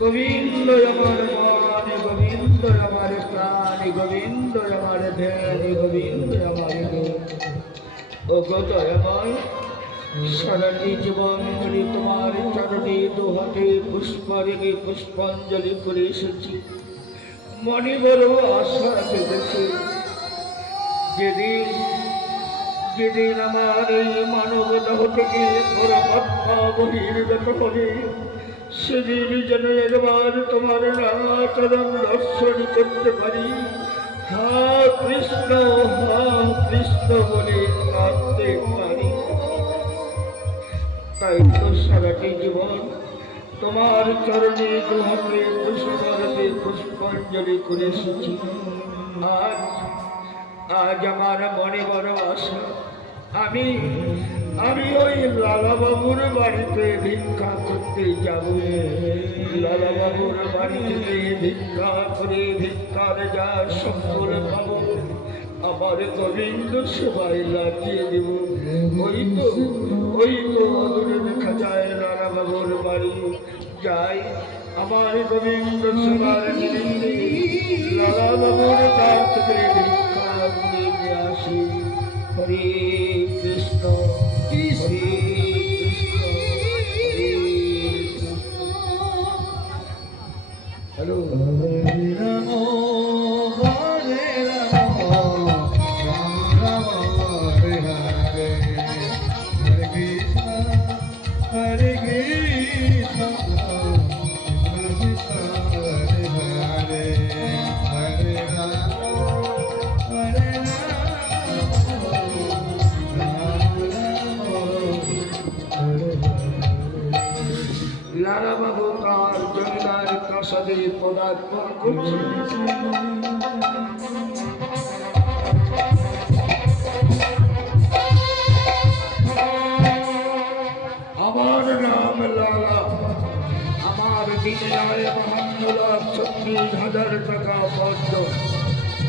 गोविंद আমার মন, গোবিন্দ আমার প্রাণ, গোবিন্দ আমার ধ্যান, গোবিন্দ আমার ও দয়াময়, সারাটি জীবন ধরে তোমার চরণে দুহাতে পুষ্পারেণী পুষ্পাঞ্জলি করে এসেছি। মনে বড় আশা পেতেছি, যেদিন আমার এই মানব দেহ থেকে পরমাত্মা বহির্গত হবে, সেদিন যেন একবার তোমার নামাচরণ দর্শন করতে পারি। হা কৃষ্ণ বলে কাঁদতে পারি। তাই তো সারাটি জীবন তোমার চরণে দুহাতে পুষ্পারতে পুষ্পাঞ্জলি করে এসেছি। আজ আমার মনে বড় আশা, আমি ওই লালাবাবুর বাড়িতে ভিক্ষা করতে যাব। লালাবাবুর বাড়িতে ভিক্ষা করে ভিক্ষার যা সফল পাবো, আমার গোবিন্দ সেবায় লাগিয়ে দেব। ওই তো দূরে দেখা যায় লালাবাবুর বাড়ি। যাই আমার গোবিন্দ সেবার নিমিত্তে লালাবাবুর কাছ থেকে ভিক্ষা করে নিয়ে আসি। হরে কৃষ্ণ, হরে কৃষ্ণ, হরে কৃষ্ণ। হ্যালো, হরে রাম হরে রাম, রাম রাম হরে হরে, হরে কৃষ্ণ হরে কৃষ্ণ, কৃষ্ণ হরে হরে, হরে রাম হরে রাম। লালাবাবু তার জমিদার প্রাসাদে পদার্পণ করছে। আমার নাম লালা, আমার দিনে আয় 52,36,000 টাকা বদ্ধ,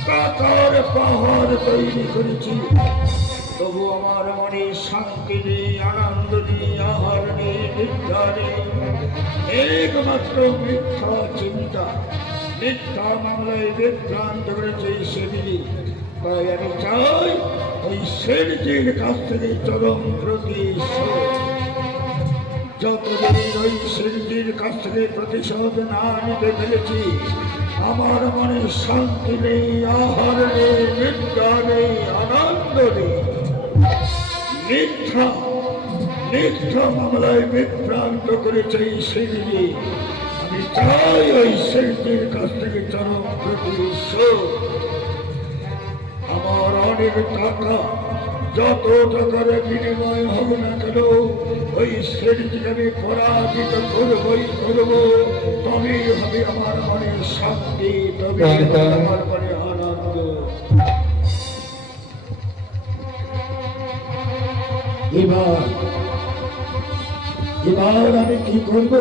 টাকার পাহাড় তৈরি করেছি। তবু আমার মনে শান্তি নেই, আনন্দ নেই, আহার নেই, নিদ্রা নেই, একমাত্র মিথ্যা চিন্তা, মিথ্যা মামলায় বিভ্রান্ত করেছে সেদিনই। তাই আমি চাই ওই শেরজির কাছ থেকে চরম প্রতিশোধ। যতদিন ওই শেরজির কাছ থেকে প্রতিশোধ না নিতে পেরেছি, আমার মনে শান্তি নেই, আহার নেই, নিদ্রা নেই, আনন্দ নেই। মিথ্যা মামলায় বিভ্রান্ত করেছে এই শেরজি। আমি চাই ওই শেরজির কাছ থেকে চরম প্রতিশোধ। আমার অনেক টাকা, যত টাকার বিনিময় হবে না কেন, ওই শেরজিকে আমি পরাজিত করবই করব। তবেই হবে আমার মনে শান্তি, তবে আমার মনে আনন্দ। এবার আমি কি করব?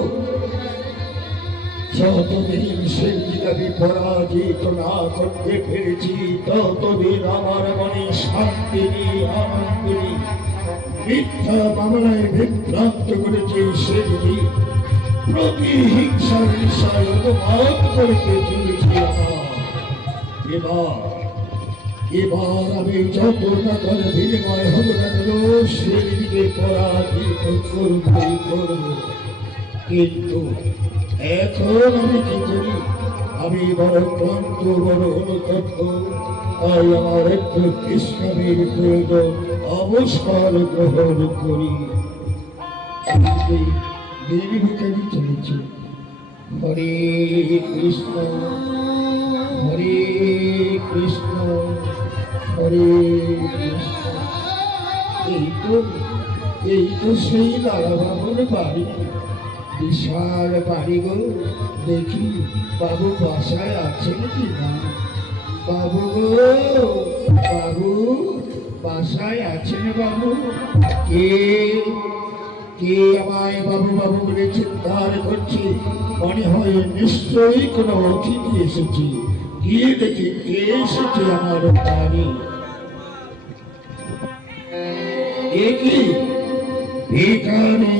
যতদিন শেরজিকে আমি পরাজিত না করতে পেরেছি, ততদিন আমার মনে শান্তি নেই, আনন্দ নেই। মিথ্যা মামলায় বিভ্রান্ত করেছে শেরজি, প্রতিহিংসার বিষয় অনুবাদ করতে চলেছি। এবার এবার আমি যত টাকার বিনিময় হব না কেন সেদিকে পরাজিত করবই করব। কিন্তু এখন আমি কি করি? আমি বড় ক্লান্ত, বড় অনুতপ্ত, তাই আমার একটু বিশ্রামের প্রয়োজন, অবসর গ্রহণ করি। দিন ভিতরে চলেছে। হরে কৃষ্ণ, হরে কৃষ্ণ, হরে কৃষ্ণ। এই তো সেই দাদাবাবুর বাড়ি, বিশাল বাড়ি গো। দেখি বাবু বাসায় আছেন কি না। বাবু গো, বাবু বাসায় আছেন বাবু? কে কে আমায় বাবু বাবু বলে চিৎকার করছে? মনে হয় নিশ্চয়ই কোনো অতিথি এসেছে। গিয়ে দেখি কে এসেছে আমার বাড়ি। কি ভিখারি,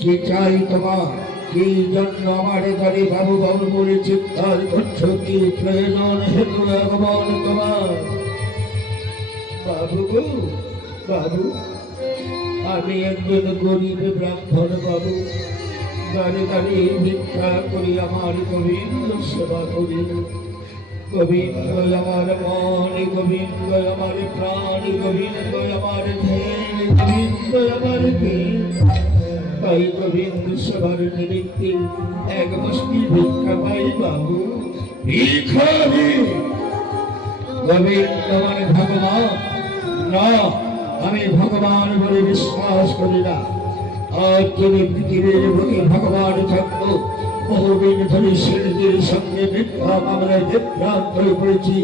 কি চাই তোমার? কি জন্য আমার ঘরে বাবু বাবু বলে চিৎকার করছো? কি প্রয়োজন হেতু আগমন তোমার? বাবু গো, বাবু আমি একজন গরিব ব্রাহ্মণ বাবু, গাড়ি গাড়ি ভিক্ষা করি, আমার গোবিন্দ সেবা করি। গোবিন্দ আমার মন, গোবিন্দ আমার প্রাণ, গোবিন্দ আমার ধ্যান, গোবিন্দ আমার প্রেম। তাই গোবিন্দ সেবার নিমিত্তে এক মুষ্টি ভিক্ষা পাই বাবু। ভিখারি, গোবিন্দ মানে ভগবান না, আমি ভগবান বলে বিশ্বাস করি না। আজ যদি পৃথিবীর বুকে ভগবান থাকতো, বহুদিন ধরে শিল্পীর সঙ্গে মিথ্যা মামলায় বিভ্রান্ত হয়ে পড়েছি।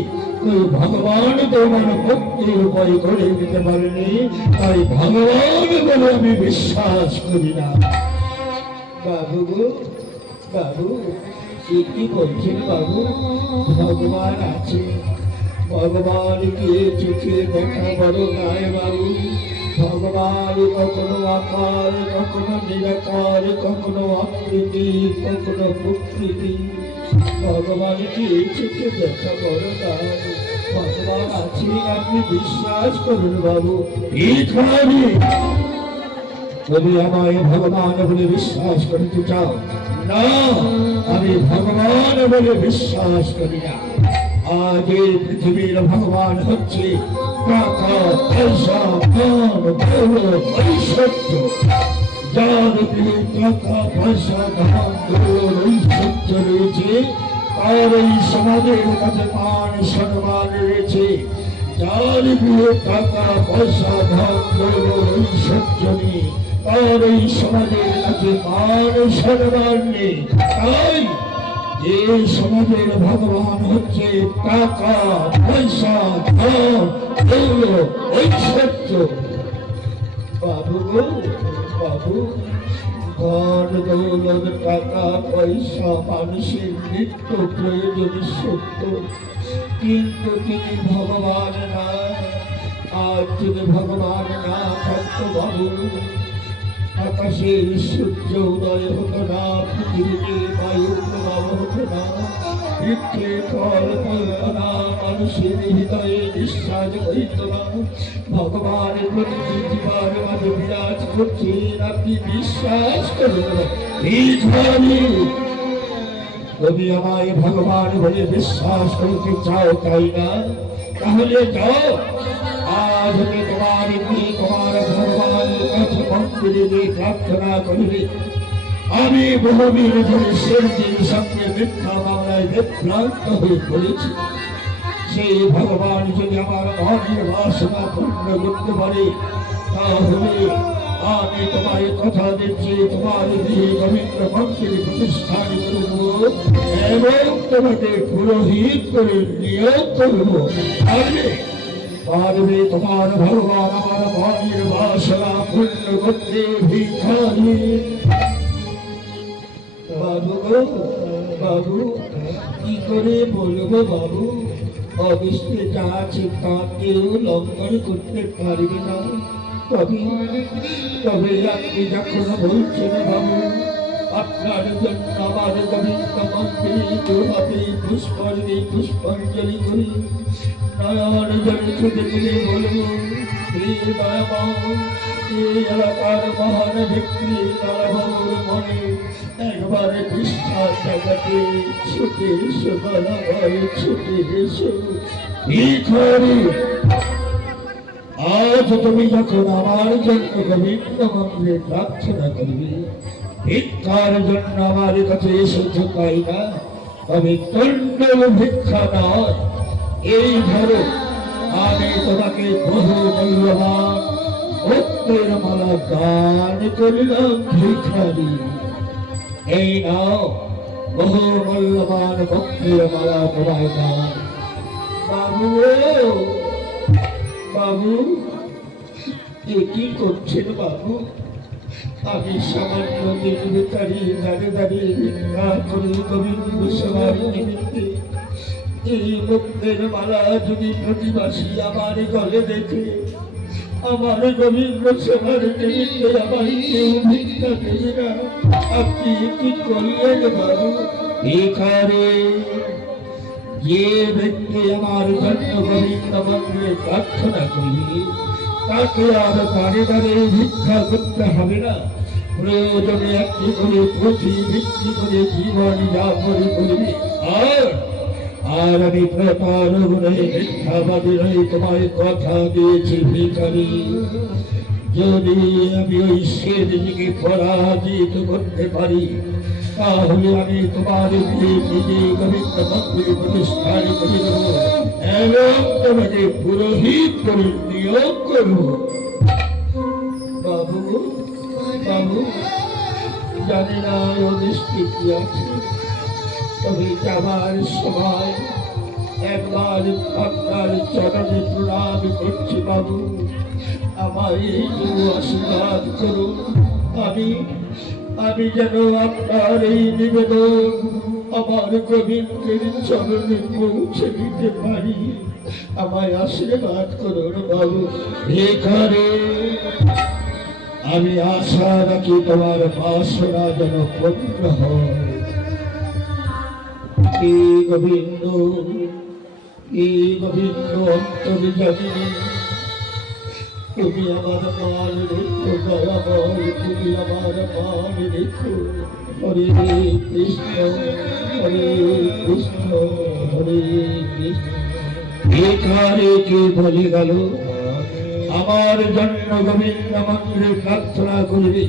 ওই ভগবান তো আমার মুক্তির উপায় করে দিতে পারেনি, তাই ভগবান বলে আমি বিশ্বাস করি না। বাবু গো, বাবু কি বলছেন বাবু? ভগবান আছে, ভগবান গিয়ে চোখে দেখা বড় গায়ে বাবু। ভগবান কখনো আকার, কখনো নিরাকার, কখনো আকৃতি, কখনো প্রকৃতি। ভগবান গিয়ে চোখে দেখা বড় গায়ে। ভগবান আছে, আপনি বিশ্বাস করুন বাবু। ভিখারি, তুমি আমায় ভগবান বলে বিশ্বাস করতে চাও? না, আমি ভগবান বলে বিশ্বাস করি না। আজ এই পৃথিবীর ভগবান হচ্ছে টাকা, পয়সা, ধন, দৌলত, ঐশ্বর্য। যার প্রিয় টাকা, পয়সা, ধন, দৌলত, ঐশ্বর্য রয়েছে, তার এই সমাজের কাছে মান সম্মান রয়েছে। যার প্রিয় টাকা, পয়সা, ধন, দৌলত, ঐশ্বর্য নেই, তার এই সমাজের কাছে মান সম্মান নেই। তাই এই সমাজের ভগবান হচ্ছে টাকা, পয়সা, ধন, দৌলত, ঐশ্বর্য। বাবু গো, বাবু ধন, দৌলত, টাকা, পয়সা মানুষের নিত্য প্রয়োজনীয় সত্য, কিন্তু তিনি ভগবান না। আজ যদি ভগবান না থাকতো বাবু, আকাশের সূর্য উদয় হতো না, পৃথিবীতে বায়ু প্রবাহ হতো না, বৃক্ষে ফল ফলত না, মানুষের হৃদয়ে নিঃশ্বাস হইত না। ভগবান প্রতিটি জীবন মাঝে বিরাজ করছেন, আপনি বিশ্বাস করুন। ভিখারি, তুমি আমায় ভগবান বলে বিশ্বাস করতে চাও তাই না? তাহলে যাও, আজ আমি তোমার তোমার ভগবান কাছে মন্দিরে গিয়ে প্রার্থনা করবে। আমি বহুদিন ধরে শিল্পীর সঙ্গে মিথ্যা মামলায় বিভ্রান্ত হয়ে পড়েছি। সেই ভগবান যদি আমার মনের বাসনা পূর্ণ করতে পারে, তাহলে আমি তোমার কথা দিচ্ছি, তোমার গৃহে গোবিন্দ মন্দির প্রতিষ্ঠান করব এবং তোমাকে পুরোহিত করে নিয়োগ করব। পারবে তোমার ভগবান আমার মনের বাসনা পূর্ণ করতে? ভিখারি, বাবু গো, বাবু কি করে বলবো বাবু? অবশ্যই যা আছে তা কেউ লঙ্ঘন করতে পারবে না। তবে তবে আপনি যখন বলছেন বাবু, আপনার জন্য আমার গোবিন্দ মন্দিরে দুহাতে পুষ্পাঞ্জলি করি। নয়ন জলে ছুটে গেলে বলবো, হে দয়াময়, এই এলাকার মহান ব্যক্তি নরহর মনে একবার বিশ্বাস জাগাতে ছুটে এসো দয়াময়, ছুটে এসো। ভিখারি, আজ তুমি যখন আমার জন্য গোবিন্দ মন্দিরে প্রার্থনা করবে, ভিক্ষার জন্য আমার কাছে এসেছো তাই না? তবে দণ্ড ভিক্ষা নয়, এই ধরো আমি তোমাকে বহু মূল্যবান ভক্তের মালা দান করিলাম। ভিখারি, এই নাও বহু মূল্যবান ভক্তের মালা তোমায় দান। বাবু, বাবু, এ কি করছেন বাবু? আমি সামান্য ভিখারি দাঁড়িয়ে দাঁড়িয়ে ভিক্ষা করি গোবিন্দ সেবার নিমিত্তে। এই ভক্তের মালা যদি প্রতিবাসী আমার গলে দেখে, আমার গোবিন্দ সেবার নিমিত্তে আমার কেউ ভিক্ষা দেবে না। আপনি কি করলেন বাবু? ভিখারি, যে ব্যক্তি আমার জন্য গোবিন্দ মন্দিরে প্রার্থনা করবে, তাকে আর বারে বারে ভিক্ষা করতে হবে না। প্রয়োজনে একটি করে পুঁথি বিক্রি করে জীবন যাপন করবে। আর আমি প্রতারক নই, মিথ্যাবাদী নই, তোমার কথা দিয়েছি ভিখারি। যদি আমি ওই সেদিকে পরাজিত করতে পারি, তাহলে আমি তোমার নিজে গোবিন্দ মন্দিরে প্রতিষ্ঠান করে দেব এবং তোমাকে পুরোহিত করে নিয়োগ করব। বাবু, বাবু, জানি না ও দৃষ্টি কি আছে, তবে যাবার সময় একবার আপনার চরণে প্রণাম করছি বাবু। আমায় আশীর্বাদ করুন, আমি যেন আপনার এই নিবেদন আমার গোবিন্দের চরণে পৌঁছে দিতে পারি। আমায় আশীর্বাদ করুন বাবু। ভিখারি, আমি আশা রাখি তোমার বাসনা যেন পূর্ণ হয়। এই গোবিন্দ অন্তর্যামিনী, তুমি আমার মান রেখো দয়াময়, তুমি আমার মান রেখো। হরে কৃষ্ণ, হরে কৃষ্ণ, হরে কৃষ্ণ। ভিখারি কি বলে গেল, আমার জন্য গোবিন্দ মন্দিরে প্রার্থনা করবে।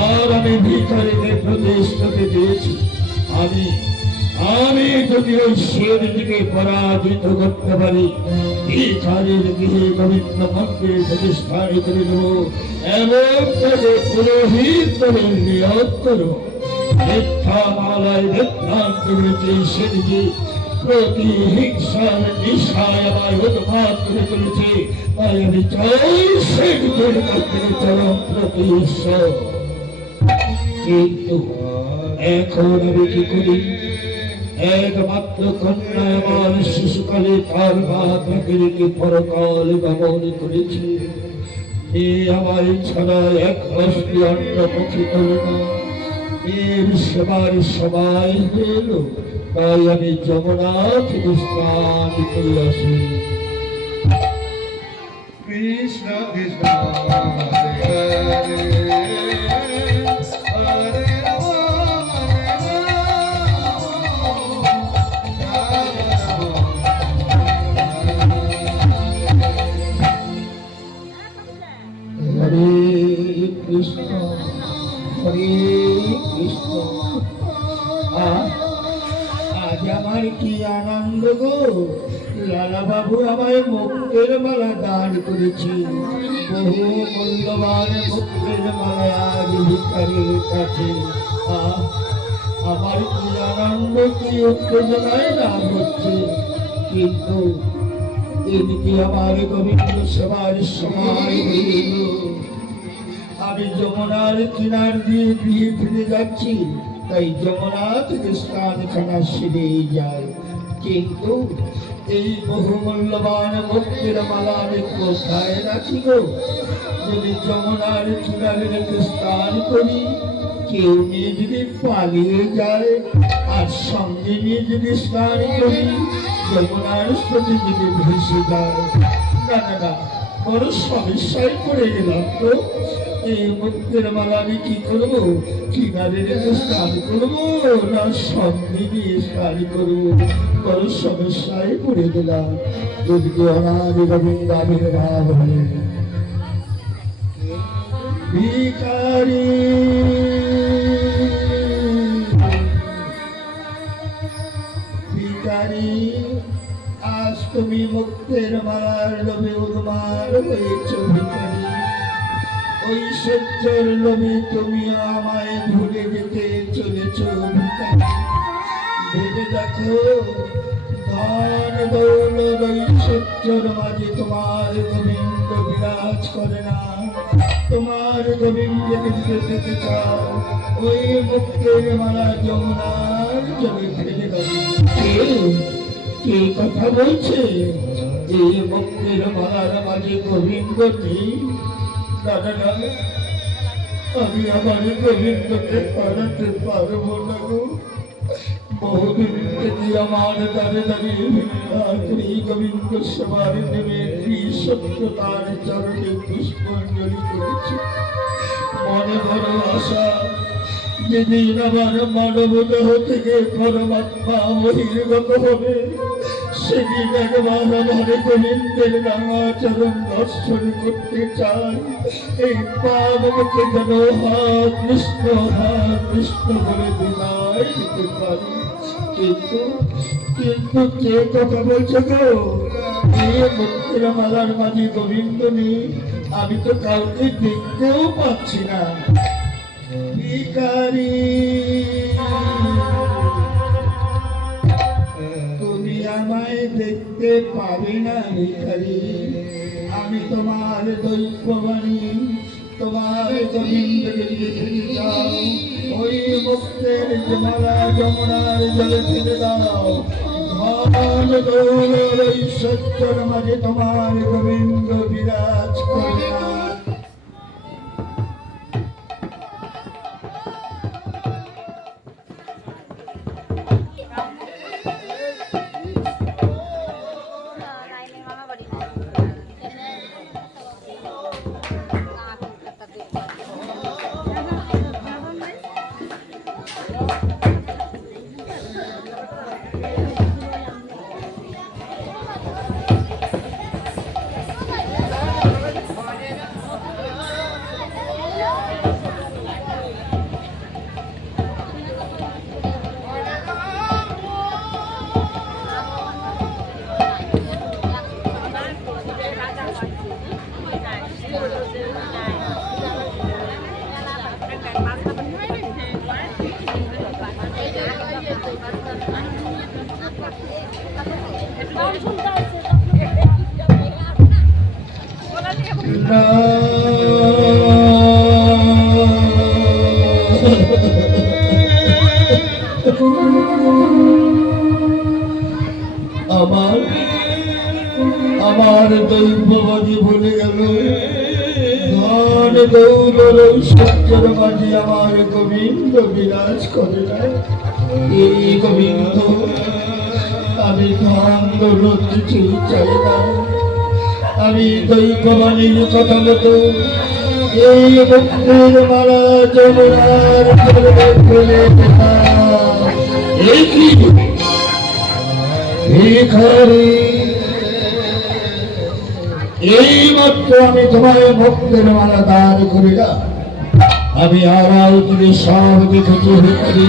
আর আমি ভিখারিকে প্রতিশ্রুতি দিয়েছি, আমি যদি ওই সেদিকে পরাজিত করতে পারি, ভিখারির গৃহে গোবিন্দ মন্দিরে প্রতিষ্ঠান করে দেব এবং তাকে পুরোহিত করে নিয়োগ করব। মিথ্যা মালায় বিভ্রান্ত করেছে সেদিকে, প্রতিহিংসার নিশায় আমার উন্মাদ করে তুলেছে। তাই আমি চাই সেদিকের মধ্যে চরম প্রতিহিংসা। কিন্তু এখন আমি কি করি? একমাত্র কন্যা আমার শিশুকালে তার মা তাকে রেখে পরকাল গমন করেছে। আমার ছাড়া এক হস্তি অন্নমুখী করুণা, এর সেবার সময় হল। তাই আমি যমুনা থেকে স্নান করে আসি। কৃষ্ণ কৃষ্ণ হরে হরে, হরে রাম হরে রাম। হরে কৃষ্ণ, হরে কৃষ্ণ। আজ আমার কি আনন্দ গো! লালা বাবু আমায় মুক্তের মালা দান করেছে। বহু মূল্যবান মুক্তের মালা আজ ভিখারির কাছে। আমার কি আনন্দ, কি উত্তেজনায় না হচ্ছে। কিন্তু এদিকে আমার গোবিন্দ সেবার সময় হয়ে এল। আমি যমুনার কিনার দিয়ে গৃহে ফিরে যাচ্ছি, তাই যমুনা থেকে স্নানখানা সেরে যায়। কিন্তু এই বহুমূল্যবান মুক্তির মালা আমি কোথায় রাখি গো? যদি যমুনার কিনারে রেখে স্নান করি, কেউ নিয়ে যদি পালিয়ে যায়, আর সঙ্গে নিয়ে যদি স্নান করি, যমুনার স্রোতে যদি ভেসে যায়, না না না, বড় সমস্যায় পড়ে গেলাম তো। এই মুক্তির মালা আমি কি করবো? কিনারে রেখে স্নান করবো না সঙ্গে নিয়ে স্নান করবো? বড় সমস্যায় পড়ে গেলাম। যদি অনাদি গোবিন্দ আবির্ভাব হয়ে ভিখারি ভিখারি, আজ তুমি মুক্তের মালার লোভে উন্মাদ হয়েছ ভিখারি। ঐশ্বর্যের লোভে তুমি আমায় ভুলে যেতে চলেছ ভিখারি। ভেবে দেখো, ধন দৌলত ঐশ্বর্যের মাঝে তোমার গোবিন্দ বিরাজ করে না। তোমার গোবিন্দকে যদি পেতে চাও, ওই মুক্তের মালা যমুনার জলে ফেলে দাও। কে কথা বলছে? এই মুক্তের মালার মাঝে গোবিন্দ নেই? দাদা না, আমি আমার গোবিন্দকে পালাতে পারবো না গো। বহুদিন থেকে আমার দ্বারে দাঁড়িয়ে ভিক্ষা করি গোবিন্দ সেবার নেমে সত্যতার চরণে পুষ্পাঞ্জলি করেছি। মনে বড় আশা, যেদিন আমার মানব দেহ থেকে পরমাত্মা বহির্গত হবে, সেদিন একবার আমার গোবিন্দের রাঙা চরণ দর্শন করতে চাই। এই পাবকে যেন হাত কৃষ্ণ বলে বিদায় দিতে পারি। কিন্তু কিন্তু কে কথা বলছে গো? এই মুক্তির মালার মাঝে গোবিন্দ নেই, আমি তো কাউকে দেখতেও পাচ্ছি না। ভিখারি, তুমি আমায় দেখতে পাবে না ভিখারি। আমি তোমার দৈত্যবাণী, তোমার গোবিন্দকে দেখতে চাও, ওই মুক্তের মালা যমুনার জলে ফেলে দাও। ধন দৌলত ঐশ্বর্যের মাঝে তোমার গোবিন্দ বিরাজ করে না। আমার দৈববাদী ভুলে গেল। ধন দৌলত ঐশ্বর্যের মাঝে আমার গোবিন্দ বিরাজ করে না। এই গোবিন্দ, আমি ধন দৌলত কিছু চাই না। আমি দৈববাণীর কথা মতো এই মুক্তির মালা যমুনার জলে ফেলে দিলাম। এই কি ভিখারি, এই মাত্র আমি তোমার মুক্তির মালা দান করিলাম। আমি আড়াল করে সব দেখেছি ভিখারি।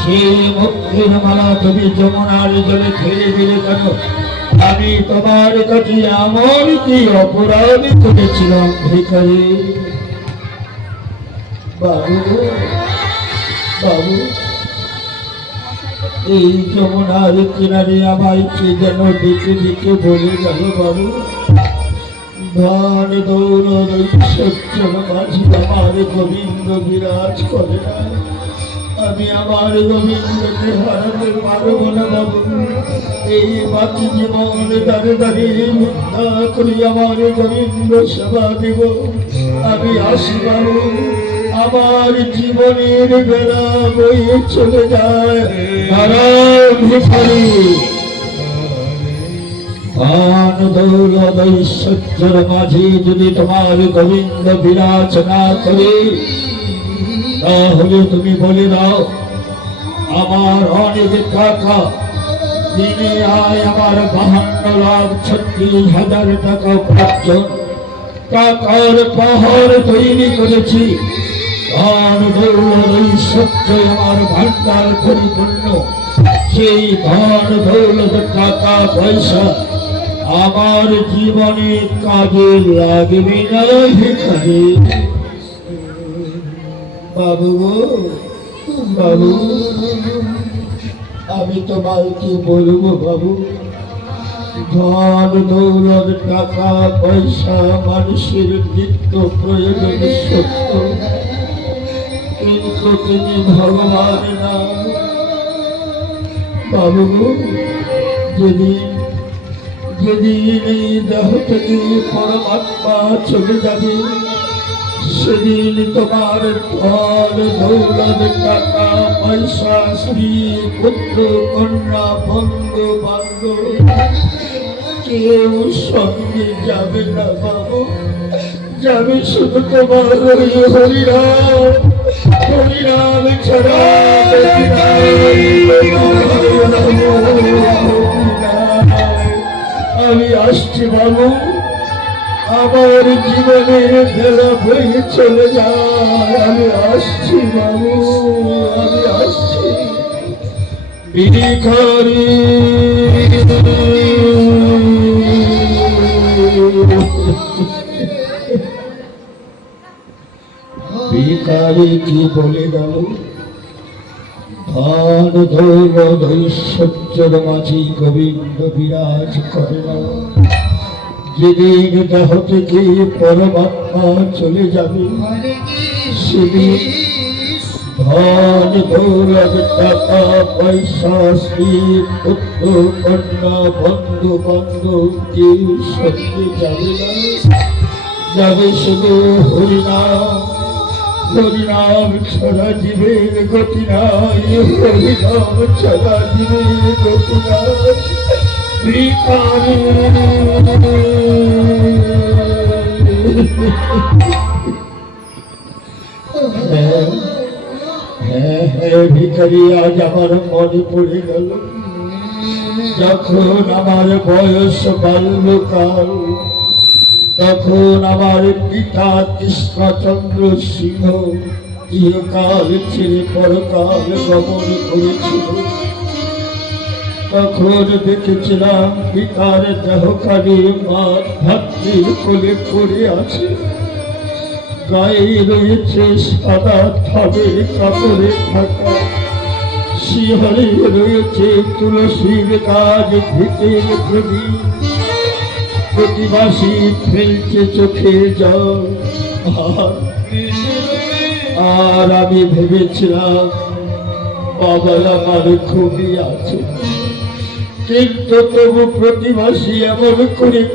সেই মুক্তির মালা তুমি যমুনার জলে ফেলে দিলে কেন? আমি তোমার কাছে এমন কি অপরাধ করেছিলাম ভিখারি? বাবু বাবু, এই যমুনার কিনারে আমায় কে যেন দেখে দেখে বলে গেল, বাবু, ধন দৌলত ঐশ্বর্যের মাঝে আমার গোবিন্দ বিরাজ করে না। আমি আমার গোবিন্দকে হারাতে পারবো না বাবু। এই বাকি জীবন দাঁড়ে দাঁড়িয়ে ভিক্ষা করি আমার গোবিন্দ সেবা দিব। আমি আসি বাবু, আমার জীবনের বেলা বয়ে চলে যায়। নারায়ণ ভিখারি ধন দৌলত ঐশ্বর্যের মাঝে যদি তোমার গোবিন্দ বিরাজ না করে, তাহলে তুমি বলে দাও আমার অনেক টাকা, দিনে আয় আমার 52,36,000 টাকা উপার্জন, টাকার পাহাড় তৈরি করেছি। ধন দৌলত ঐশ্বর্য আমার ভান্ডার পরিপূর্ণ। সেই ধন দৌলত টাকা পয়সা আমার জীবনে কাজে লাগবে না ভিখারি। বাবু গো বাবু, আমি তোমায় কি বলবো বাবু? ধন দৌলত টাকা পয়সা মানুষের নিত্য প্রয়োজন সত্য, কিন্তু তুমি ভগবান না বাবু গো। যেদিন যেদিন এই দেহ থেকে পরমাত্মা চলে যাবে, সেদিন তোমার ধন দৌলত টাকা পয়সা স্ত্রী পুত্র কন্যা বন্ধু বান্ধব কেউ সঙ্গে যাবে না বাবু। যাবে শুধু তোমার ওই হরিরাম, হরিরাম ছাড়া আমি আসছি বাবু, আমার জীবনের বেলা বয়ে চলে যায়। আমি আসছি বাবু, আমি আসছি ভিখারি। ভিখারি কি বলে গেল? ধন দৌলত ঐশ্বর্যের মাঝে গোবিন্দ বিরাজ করে না। যেদিন দেহ থেকে পরমাত্মা চলে যাবে, সেদিন ধন দৌলত টাকা পয়সা স্ত্রী পুত্র কন্যা বন্ধু বান্ধব কেউ সঙ্গে যাবে না। যাবে শুধু হরিনাম, হরিনাম ছাড়া জীবের গতি নাই, হরিনাম ছাড়া জীবের গতি নাই। ভিখারি হ্যাঁ হ্যাঁ ভিখারি, আজ আমার মনে পড়ে গেল যখন আমার বয়স বাল্যকাল, তখন আমার পিতা কৃষ্ণচন্দ্র সিংহ ইহকাল ছেড়ে পরকাল গমন করেছিল। তখন দেখেছিলাম পিতার দেহখানি মা ভাতৃর কোলে পড়ে আছে। গায়ে রয়েছে সাদা থামের কাপড়ে ঢাকা, শিহরে রয়েছে তুলসীর গাছ ভিতের প্রদীপ। প্রতিবাসী ফেলছে চোখের জল, আর আমি ভেবেছিলাম বাবা আমার খুবই আছে, কিন্তু তবু প্রতিবাসী এমন করে